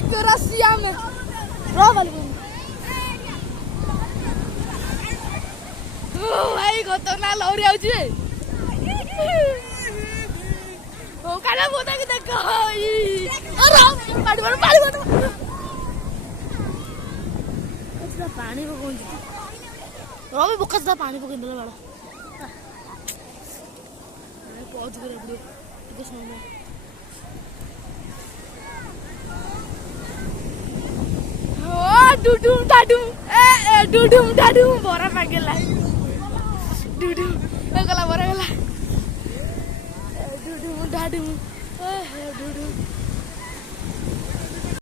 एक रसिया में रो वाली भाई खतरनाक लौरी आउची ओ काला बोता कि देख अरे पानी पानी पकौन रवि बुकस दा पानी पकौन देला बाड़ा अरे पहुंच गए रे तो सुनो ओ डुडुम डाडुम ए डुडुम डाडुम बोरा पागेला डुडुम ए गला बोरा गला डुडुम डाडुम ए डुडुम